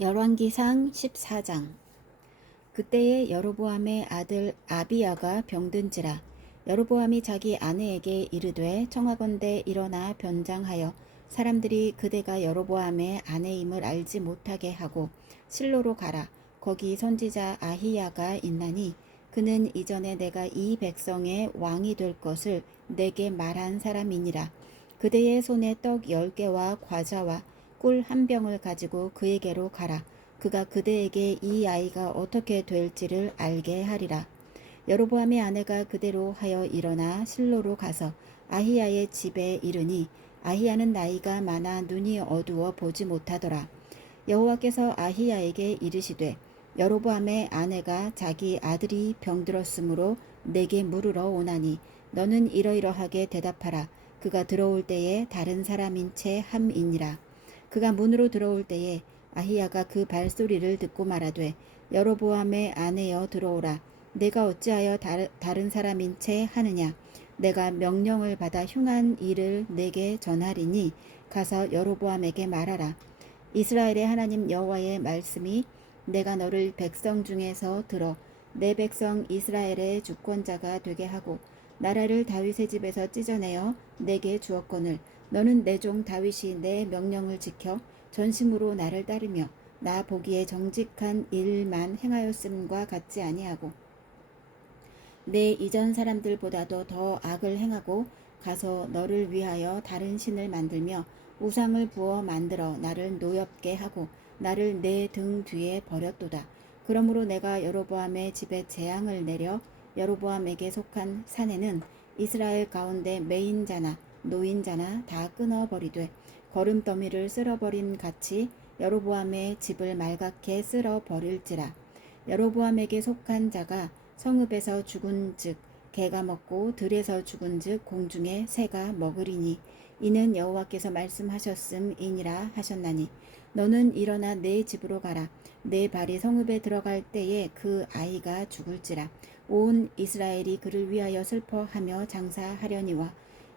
열왕기상 14장. 그때에 여로보암의 아들 아비야가 병든지라 여로보암이 자기 아내에게 이르되 청하건대 일어나 변장하여 사람들이 그대가 여로보암의 아내임을 알지 못하게 하고 실로로 가라. 거기 선지자 아히야가 있나니 그는 이전에 내가 이 백성의 왕이 될 것을 내게 말한 사람이니라. 그대의 손에 떡 열 개와 과자와 꿀 한 병을 가지고 그에게로 가라. 그가 그대에게 이 아이가 어떻게 될지를 알게 하리라. 여로보암의 아내가 그대로 하여 일어나 실로로 가서 아히야의 집에 이르니 아히야는 나이가 많아 눈이 어두워 보지 못하더라. 여호와께서 아히야에게 이르시되 여로보암의 아내가 자기 아들이 병들었으므로 내게 물으러 오나니 너는 이러이러하게 대답하라. 그가 들어올 때에 다른 사람인 채 함이니라. 그가 문으로 들어올 때에 아히야가 그 발소리를 듣고 말하되 여로보암의 아내여 들어오라. 내가 어찌하여 다른 사람인 채 하느냐? 내가 명령을 받아 흉한 일을 내게 전하리니 가서 여로보암에게 말하라. 이스라엘의 하나님 여호와의 말씀이 내가 너를 백성 중에서 들어 내 백성 이스라엘의 주권자가 되게 하고 나라를 다윗의 집에서 찢어내어 내게 주었거늘 너는 내 종 다윗이 내 명령을 지켜 전심으로 나를 따르며 나 보기에 정직한 일만 행하였음과 같지 아니하고 내 이전 사람들보다도 더 악을 행하고 가서 너를 위하여 다른 신을 만들며 우상을 부어 만들어 나를 노엽게 하고 나를 내 등 뒤에 버렸도다. 그러므로 내가 여로보암의 집에 재앙을 내려 여로보암에게 속한 산에는 이스라엘 가운데 메인 자나 노인자나 다 끊어버리되 거름더미를 쓸어버린 같이 여로보암의 집을 말갛게 쓸어버릴지라. 여로보암에게 속한 자가 성읍에서 죽은 즉 개가 먹고 들에서 죽은 즉 공중에 새가 먹으리니 이는 여호와께서 말씀하셨음이니라 하셨나니 너는 일어나 내 집으로 가라. 내 발이 성읍에 들어갈 때에 그 아이가 죽을지라. 온 이스라엘이 그를 위하여 슬퍼하며 장사하려니와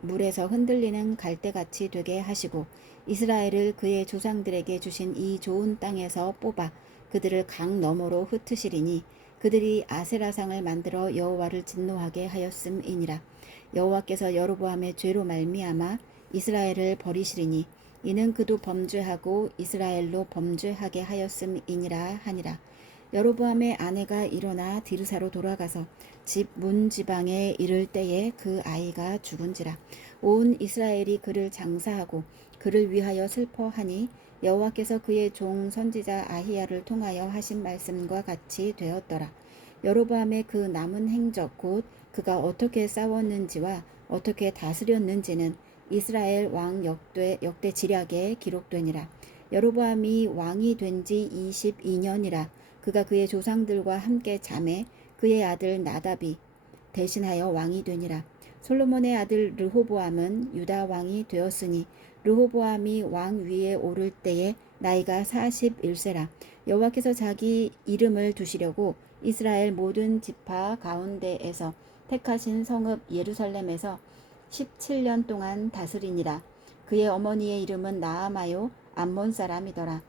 물에서 흔들리는 갈대같이 되게 하시고 이스라엘을 그의 조상들에게 주신 이 좋은 땅에서 뽑아 그들을 강 너머로 흩으시리니 그들이 아세라상을 만들어 여호와를 진노하게 하였음이니라. 여호와께서 여로보암의 죄로 말미암아 이스라엘을 버리시리니 이는 그도 범죄하고 이스라엘로 범죄하게 하였음이니라 하니라 여로보암의 아내가 일어나 디르사로 돌아가서 집 문 지방에 이를 때에 그 아이가 죽은지라. 온 이스라엘이 그를 장사하고 그를 위하여 슬퍼하니 여호와께서 그의 종 선지자 아히야를 통하여 하신 말씀과 같이 되었더라. 여로보암의 그 남은 행적 곧 그가 어떻게 싸웠는지와 어떻게 다스렸는지는 이스라엘 왕 역대 역대 지략에 기록되니라. 여로보암이 왕이 된 지 22년이라 그가 그의 조상들과 함께 잠에 그의 아들 나답이 대신하여 왕이 되니라. 솔로몬의 아들 르호보암은 유다 왕이 되었으니 르호보암이 왕 위에 오를 때에 나이가 41세라. 여호와께서 자기 이름을 두시려고 이스라엘 모든 지파 가운데에서 택하신 성읍 예루살렘에서 17년 동안 다스리니라. 그의 어머니의 이름은 나아마요 암몬 사람이더라.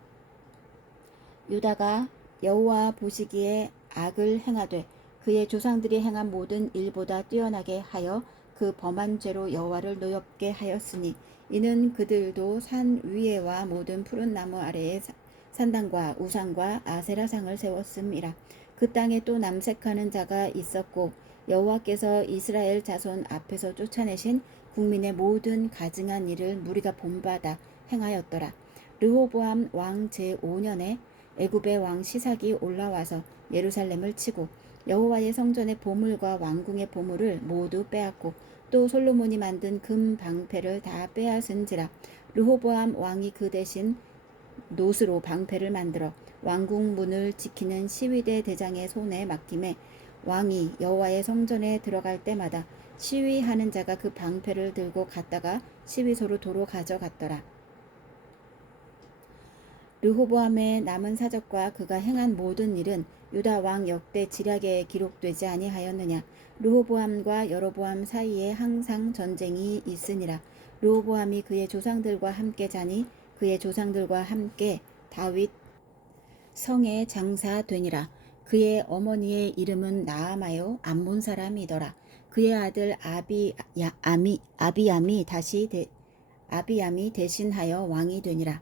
유다가 여호와 보시기에 악을 행하되 그의 조상들이 행한 모든 일보다 뛰어나게 하여 그 범한 죄로 여호와를 노엽게 하였으니 이는 그들도 산 위에와 모든 푸른 나무 아래에 산당과 우상과 아세라상을 세웠음이라. 그 땅에 또 남색하는 자가 있었고 여호와께서 이스라엘 자손 앞에서 쫓아내신 국민의 모든 가증한 일을 무리가 본받아 행하였더라. 르호보암 왕 제5년에 애굽의 왕 시삭이 올라와서 예루살렘을 치고 여호와의 성전의 보물과 왕궁의 보물을 모두 빼앗고 또 솔로몬이 만든 금 방패를 다 빼앗은지라 르호보암 왕이 그 대신 노스로 방패를 만들어 왕궁 문을 지키는 시위대 대장의 손에 맡김에 왕이 여호와의 성전에 들어갈 때마다 시위하는 자가 그 방패를 들고 갔다가 시위소로 도로 가져갔더라. 르호보암의 남은 사적과 그가 행한 모든 일은 유다 왕 역대 지략에 기록되지 아니하였느냐? 르호보암과 여로보암 사이에 항상 전쟁이 있으니라. 르호보암이 그의 조상들과 함께 자니 그의 조상들과 함께 다윗 성에 장사되니라. 그의 어머니의 이름은 나아마요 암몬 사람이더라. 그의 아들 아비 야, 아미 아비암이 다시 대, 아비암이 대신하여 왕이 되니라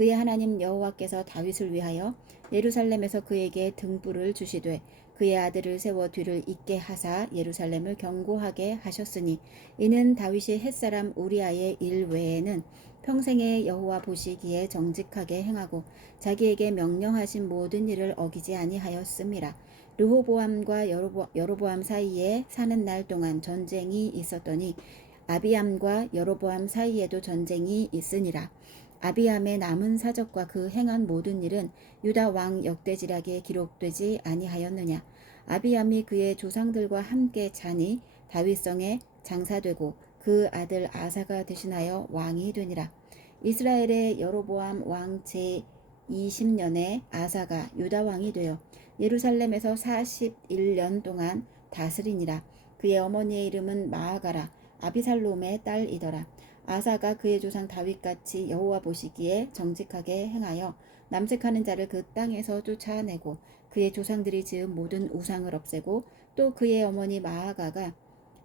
그의 하나님 여호와께서 다윗을 위하여 예루살렘에서 그에게 등불을 주시되 그의 아들을 세워 뒤를 잇게 하사 예루살렘을 경고하게 하셨으니 이는 다윗이 햇사람 우리아의 일 외에는 평생에 여호와 보시기에 정직하게 행하고 자기에게 명령하신 모든 일을 어기지 아니하였음이라. 르호보암과 여로보, 여로보암 사이에 사는 날 동안 전쟁이 있었더니 아비암과 여로보암 사이에도 전쟁이 있으니라. 아비암의 남은 사적과 그 행한 모든 일은 유다 왕 역대지략에 기록되지 아니하였느냐. 아비암이 그의 조상들과 함께 자니 다윗성에 장사되고 그 아들 아사가 대신하여 왕이 되니라. 이스라엘의 여로보암 왕 제 20년에 아사가 유다 왕이 되어 예루살렘에서 41년 동안 다스리니라. 그의 어머니의 이름은 마아가라 아비살롬의 딸이더라. 아사가 그의 조상 다윗같이 여호와 보시기에 정직하게 행하여 남색하는 자를 그 땅에서 쫓아내고 그의 조상들이 지은 모든 우상을 없애고 또 그의 어머니 마아가가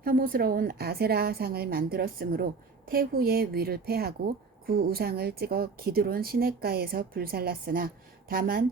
혐오스러운 아세라상을 만들었으므로 태후의 위를 패하고 그 우상을 찍어 기드론 시냇가에서 불살랐으나 다만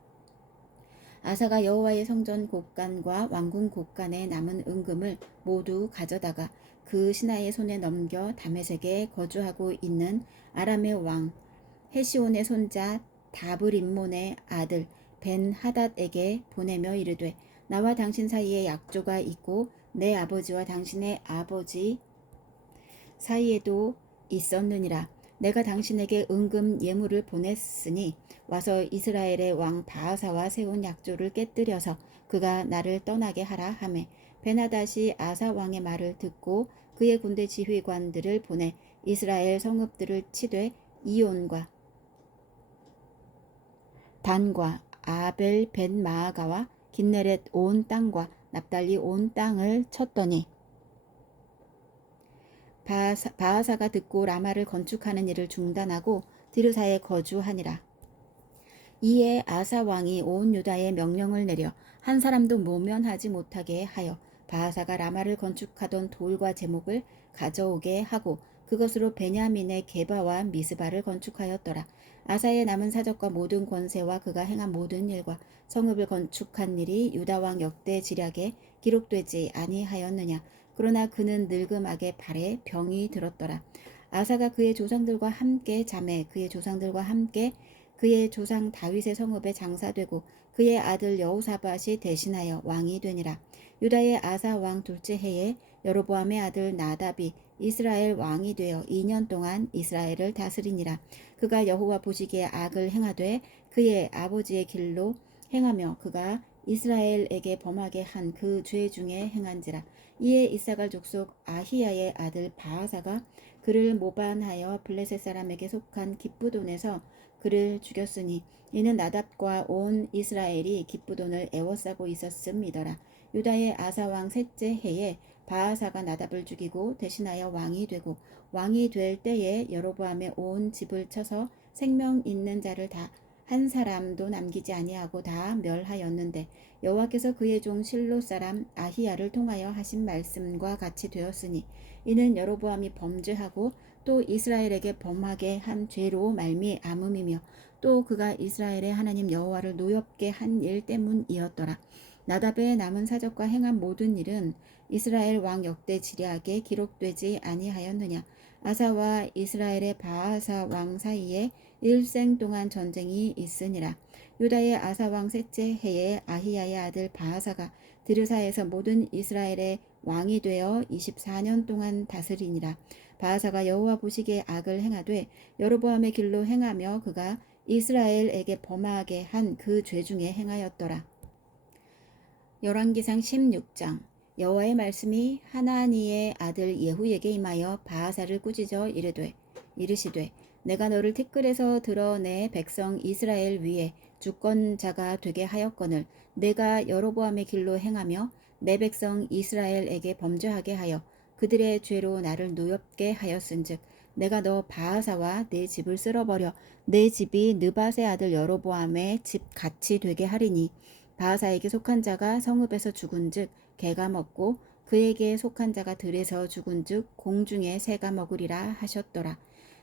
아사가 여호와의 성전 곳간과 왕궁 곳간에 남은 은금을 모두 가져다가 그 신하의 손에 넘겨 다메섹에 거주하고 있는 아람의 왕 헤시온의 손자 다브림몬의 아들 벤 하닷에게 보내며 이르되 나와 당신 사이에 약조가 있고 내 아버지와 당신의 아버지 사이에도 있었느니라 내가 당신에게 은금 예물을 보냈으니 와서 이스라엘의 왕 바하사와 세운 약조를 깨뜨려서 그가 나를 떠나게 하라 하매 베나다시 아사 왕의 말을 듣고 그의 군대 지휘관들을 보내 이스라엘 성읍들을 치되 이온과 단과 아벨 벤 마아가와 긴네렛 온 땅과 납달리 온 땅을 쳤더니 바하사, 바하사가 듣고 라마를 건축하는 일을 중단하고 디르사에 거주하니라. 이에 아사 왕이 온 유다에 명령을 내려 한 사람도 모면하지 못하게 하여 바하사가 라마를 건축하던 돌과 제목을 가져오게 하고 그것으로 베냐민의 게바와 미스바를 건축하였더라. 아사의 남은 사적과 모든 권세와 그가 행한 모든 일과 성읍을 건축한 일이 유다 왕 역대 지략에 기록되지 아니하였느냐. 그러나 그는 늙음하게 발에 병이 들었더라. 아사가 그의 조상들과 함께 잠에 그의 조상들과 함께 그의 조상 다윗의 성읍에 장사되고 그의 아들 여우사밧이 대신하여 왕이 되니라. 유다의 아사 왕 둘째 해에 여로보암의 아들 나답이 이스라엘 왕이 되어 2년 동안 이스라엘을 다스리니라. 그가 여호와 보시기에 악을 행하되 그의 아버지의 길로 행하며 그가 이스라엘에게 범하게 한 그 죄 중에 행한지라. 이에 이사갈 족속 아히야의 아들 바하사가 그를 모반하여 블레셋 사람에게 속한 기쁘돈에서 그를 죽였으니 이는 나답과 온 이스라엘이 기쁘돈을 애워싸고 있었음이더라. 유다의 아사왕 셋째 해에 바하사가 나답을 죽이고 대신하여 왕이 되고 왕이 될 때에 여로보암의 온 집을 쳐서 생명 있는 자를 다 한 사람도 남기지 아니하고 다 멸하였는데 여호와께서 그의 종 실로 사람 아히야를 통하여 하신 말씀과 같이 되었으니 이는 여로보암이 범죄하고 또 이스라엘에게 범하게 한 죄로 말미암음이며 또 그가 이스라엘의 하나님 여호와를 노엽게 한 일 때문이었더라. 나답의 남은 사적과 행한 모든 일은 이스라엘 왕 역대 지략에 기록되지 아니하였느냐. 아사와 이스라엘의 바하사 왕 사이에 일생 동안 전쟁이 있으니라. 유다의 아사 왕 셋째 해에 아히야의 아들 바하사가 드르사에서 모든 이스라엘의 왕이 되어 24년 동안 다스리니라. 바하사가 여호와 보시기에 악을 행하되 여로보암의 길로 행하며 그가 이스라엘에게 범하게 한 그 죄 중에 행하였더라. 열왕기상 16장 여호와의 말씀이 하나니의 아들 예후에게 임하여 바하사를 꾸짖어 이르되 이르시되 내가 너를 티끌에서 드러내 백성 이스라엘 위에 주권자가 되게 하였거늘 내가 여로보암의 길로 행하며 내 백성 이스라엘에게 범죄하게 하여 그들의 죄로 나를 노엽게 하였은즉 내가 너 바하사와 내 집을 쓸어버려 내 집이 느밧의 아들 여로보암의 집 같이 되게 하리니 바하사에게 속한 자가 성읍에서 죽은즉 개가 먹고 그에게 속한 자가 들에서 죽은즉 공중에 새가 먹으리라 하셨더라.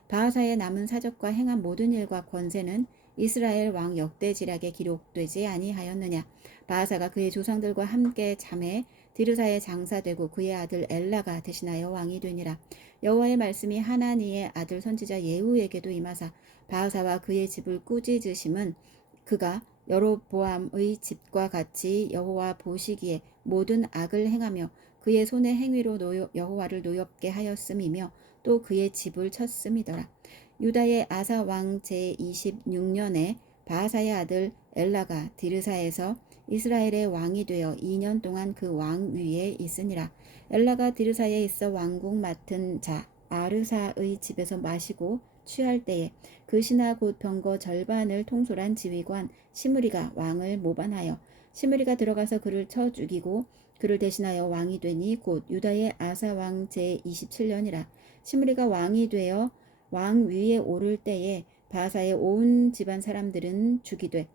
바하사의 남은 사적과 행한 모든 일과 권세는 이스라엘 왕 역대 지략에 기록되지 아니하였느냐. 바하사가 그의 조상들과 함께 잠에 디르사에 장사되고 그의 아들 엘라가 대신하여 왕이 되니라. 여호와의 말씀이 하나니의 아들 선지자 예후에게도 임하사 바하사와 그의 집을 꾸짖으심은 그가 여로보암의 집과 같이 여호와 보시기에 모든 악을 행하며 그의 손의 행위로 노여, 여호와를 노엽게 하였음이며 또 그의 집을 쳤음이더라. 유다의 아사 왕 제26년에 바하사의 아들 엘라가 디르사에서 이스라엘의 왕이 되어 2년 동안 그 왕 위에 있으니라. 엘라가 디르사에 있어 왕국 맡은 자 아르사의 집에서 마시고 취할 때에 그 신하 곧 병거 절반을 통솔한 지휘관 시므리가 왕을 모반하여 시므리가 들어가서 그를 쳐 죽이고 그를 대신하여 왕이 되니 곧 유다의 아사 왕 제27년이라 시므리가 왕이 되어 왕 위에 오를 때에 바사의 온 집안 사람들은 죽이되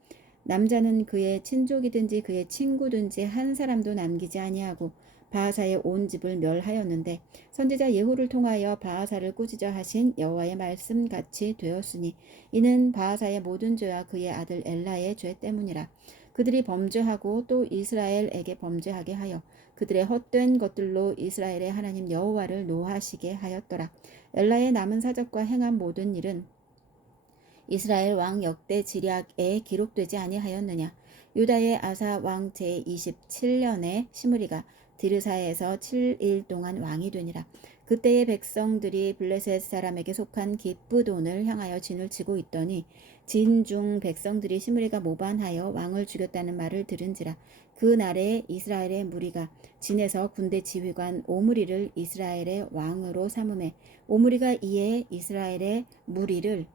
남자는 그의 친족이든지 그의 친구든지 한 사람도 남기지 아니하고 바하사의 온 집을 멸하였는데 선지자 예후를 통하여 바하사를 꾸짖어 하신 여호와의 말씀 같이 되었으니 이는 바하사의 모든 죄와 그의 아들 엘라의 죄 때문이라. 그들이 범죄하고 또 이스라엘에게 범죄하게 하여 그들의 헛된 것들로 이스라엘의 하나님 여호와를 노하시게 하였더라. 엘라의 남은 사적과 행한 모든 일은 이스라엘 왕 역대 지략에 기록되지 아니하였느냐? 유다의 아사 왕 제27년에 시므리가 디르사에서 7일 동안 왕이 되니라. 그때의 백성들이 블레셋 사람에게 속한 기쁘돈을 향하여 진을 치고 있더니 진 중 백성들이 시므리가 모반하여 왕을 죽였다는 말을 들은지라 그 날에 이스라엘의 무리가 진에서 군대 지휘관 오므리를 이스라엘의 왕으로 삼음해 오므리가 이에 이스라엘의 무리를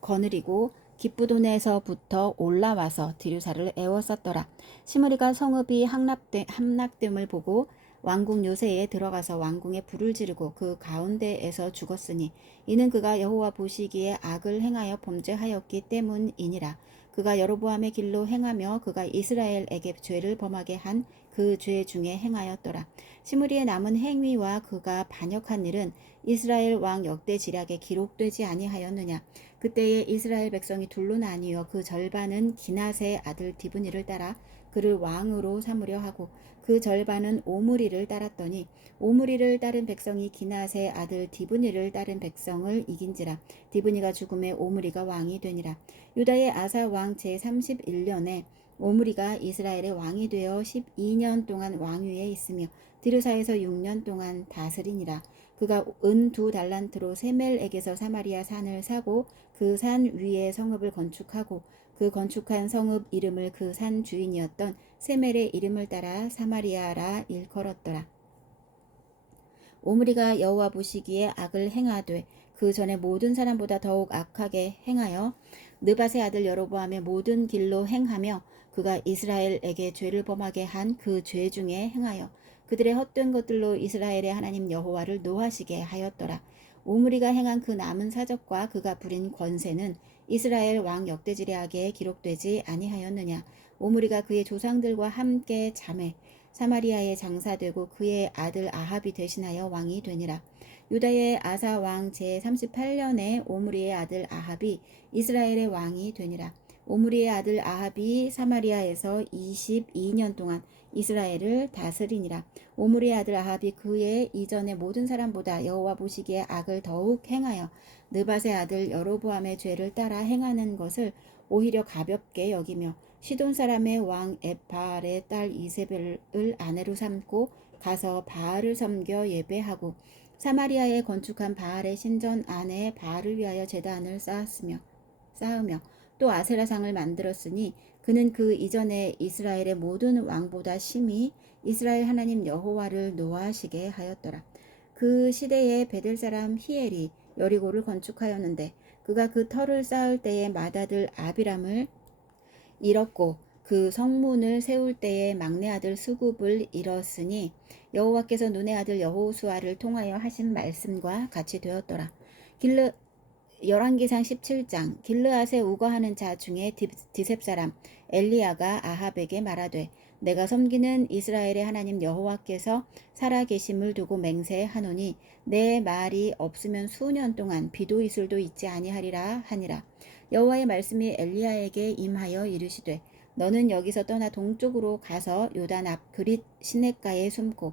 거느리고 기쁘돈에서부터 올라와서 디르사를 애워쌌더라. 시므리가 성읍이 함락됨, 함락됨을 보고 왕궁 요새에 들어가서 왕궁에 불을 지르고 그 가운데에서 죽었으니 이는 그가 여호와 보시기에 악을 행하여 범죄하였기 때문이니라. 그가 여로보암의 길로 행하며 그가 이스라엘에게 죄를 범하게 한 그 죄 중에 행하였더라. 시므리의 남은 행위와 그가 반역한 일은 이스라엘 왕 역대 지략에 기록되지 아니하였느냐. 그때에 이스라엘 백성이 둘로 나뉘어 그 절반은 기낫의 아들 디브니를 따라 그를 왕으로 삼으려 하고 그 절반은 오므리를 따랐더니 오므리를 따른 백성이 기낫의 아들 디브니를 따른 백성을 이긴지라. 디브니가 죽음에 오므리가 왕이 되니라. 유다의 아사 왕 제31년에 오므리가 이스라엘의 왕이 되어 12년 동안 왕위에 있으며 디르사에서 6년 동안 다스리니라. 그가 은 두 달란트로 세멜에게서 사마리아 산을 사고 그 산 위에 성읍을 건축하고 그 건축한 성읍 이름을 그 산 주인이었던 세멜의 이름을 따라 사마리아라 일컬었더라. 오므리가 여호와 보시기에 악을 행하되 그 전에 모든 사람보다 더욱 악하게 행하여 느밧의 아들 여로보암의 모든 길로 행하며 그가 이스라엘에게 죄를 범하게 한 그 죄 중에 행하여 그들의 헛된 것들로 이스라엘의 하나님 여호와를 노하시게 하였더라. 오므리가 행한 그 남은 사적과 그가 부린 권세는 이스라엘 왕 역대지략에 기록되지 아니하였느냐. 오므리가 그의 조상들과 함께 잠에 사마리아에 장사되고 그의 아들 아합이 대신하여 왕이 되니라. 유다의 아사 왕 제38년에 오므리의 아들 아합이 이스라엘의 왕이 되니라. 오므리의 아들 아합이 사마리아에서 22년 동안 이스라엘을 다스리니라. 오므리의 아들 아합이 그의 이전의 모든 사람보다 여호와 보시기에 악을 더욱 행하여 느밧의 아들 여로보암의 죄를 따라 행하는 것을 오히려 가볍게 여기며 시돈 사람의 왕 에팔의 딸 이세벨을 아내로 삼고 가서 바알을 섬겨 예배하고 사마리아에 건축한 바알의 신전 안에 바알을 위하여 제단을 쌓았으며 쌓으며 또 아세라상을 만들었으니 그는 그 이전에 이스라엘의 모든 왕보다 심히 이스라엘 하나님 여호와를 노하시게 하였더라. 그 시대에 베델 사람 히엘이 여리고를 건축하였는데 그가 그 터를 쌓을 때에 맏아들 아비람을 잃었고 그 성문을 세울 때에 막내 아들 수굽을 잃었으니 여호와께서 눈의 아들 여호수아를 통하여 하신 말씀과 같이 되었더라. 길르 열왕기상 17장 길르앗에 우거하는 자 중에 디셉 사람 엘리야가 아합에게 말하되 내가 섬기는 이스라엘의 하나님 여호와께서 살아 계심을 두고 맹세하노니 내 말이 없으면 수년 동안 비도 이슬도 있지 아니하리라 하니라. 여호와의 말씀이 엘리야에게 임하여 이르시되 너는 여기서 떠나 동쪽으로 가서 요단 앞 그릿 시냇가에 숨고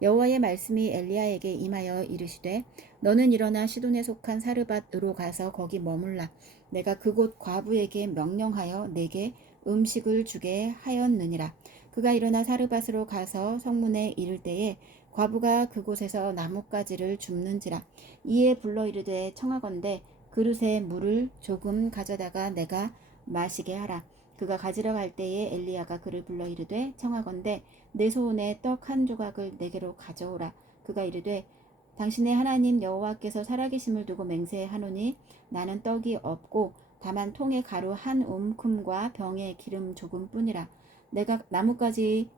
여호와의 말씀이 엘리야에게 임하여 이르시되 너는 일어나 시돈에 속한 사르밧으로 가서 거기 머물라. 내가 그곳 과부에게 명령하여 내게 음식을 주게 하였느니라. 그가 일어나 사르밧으로 가서 성문에 이를 때에 과부가 그곳에서 나뭇가지를 줍는지라. 이에 불러 이르되 청하건대 그릇에 물을 조금 가져다가 내가 마시게 하라 그가 가지러 갈 때에 엘리야가 그를 불러 이르되 청하건대 내 소원에 떡 한 조각을 내게로 가져오라 그가 이르되 당신의 하나님 여호와께서 살아계심을 두고 맹세하노니 나는 떡이 없고 다만 통에 가루 한 움큼과 병에 기름 조금뿐이라 내가 나뭇가지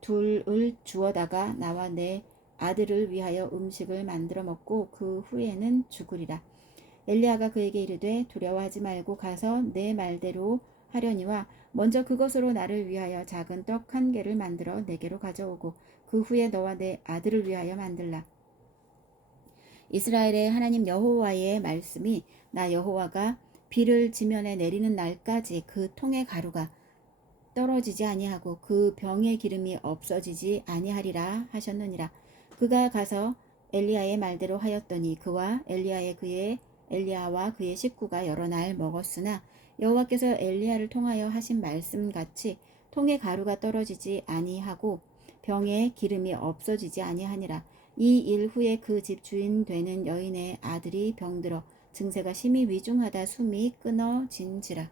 둘을 주어다가 나와 내 아들을 위하여 음식을 만들어 먹고 그 후에는 죽으리라. 엘리야가 그에게 이르되 두려워하지 말고 가서 내 말대로 하려니와 먼저 그것으로 나를 위하여 작은 떡 한 개를 만들어 내게로 가져오고 그 후에 너와 내 아들을 위하여 만들라. 이스라엘의 하나님 여호와의 말씀이 나 여호와가 비를 지면에 내리는 날까지 그 통의 가루가 떨어지지 아니하고 그 병의 기름이 없어지지 아니하리라 하셨느니라. 그가 가서 엘리야의 말대로 하였더니 그와 엘리야의 그의 엘리야와 그의 식구가 여러 날 먹었으나 여호와께서 엘리야를 통하여 하신 말씀 같이 통의 가루가 떨어지지 아니하고 병의 기름이 없어지지 아니하니라. 이 일 후에 그 집 주인 되는 여인의 아들이 병들어 증세가 심히 위중하다 숨이 끊어진지라.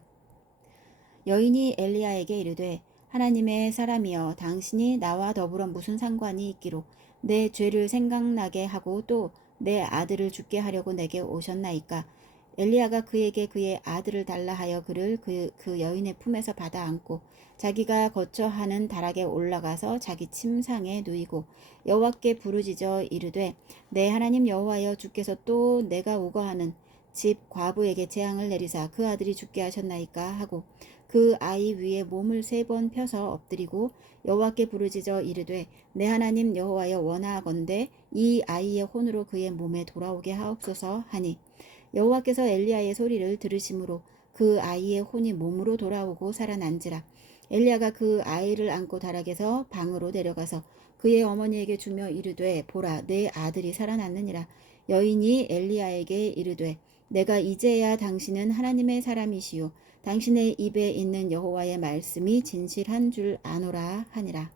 여인이 엘리야에게 이르되 하나님의 사람이여 당신이 나와 더불어 무슨 상관이 있기로 내 죄를 생각나게 하고 또 내 아들을 죽게 하려고 내게 오셨나이까 엘리야가 그에게 그의 아들을 달라 하여 그를 그, 그 여인의 품에서 받아 안고 자기가 거처하는 다락에 올라가서 자기 침상에 누이고 여호와께 부르짖어 이르되 내 하나님 여호와여 주께서 또 내가 오거하는 집 과부에게 재앙을 내리사 그 아들이 죽게 하셨나이까? 하고 그 아이 위에 몸을 세 번 펴서 엎드리고 여호와께 부르짖어 이르되 내 하나님 여호와여 원하건대 이 아이의 혼으로 그의 몸에 돌아오게 하옵소서 하니 여호와께서 엘리야의 소리를 들으심으로 그 아이의 혼이 몸으로 돌아오고 살아난지라. 엘리야가 그 아이를 안고 다락에서 방으로 내려가서 그의 어머니에게 주며 이르되 보라 내 아들이 살아났느니라. 여인이 엘리야에게 이르되 내가 이제야 당신은 하나님의 사람이시요. 당신의 입에 있는 여호와의 말씀이 진실한 줄 아노라 하니라.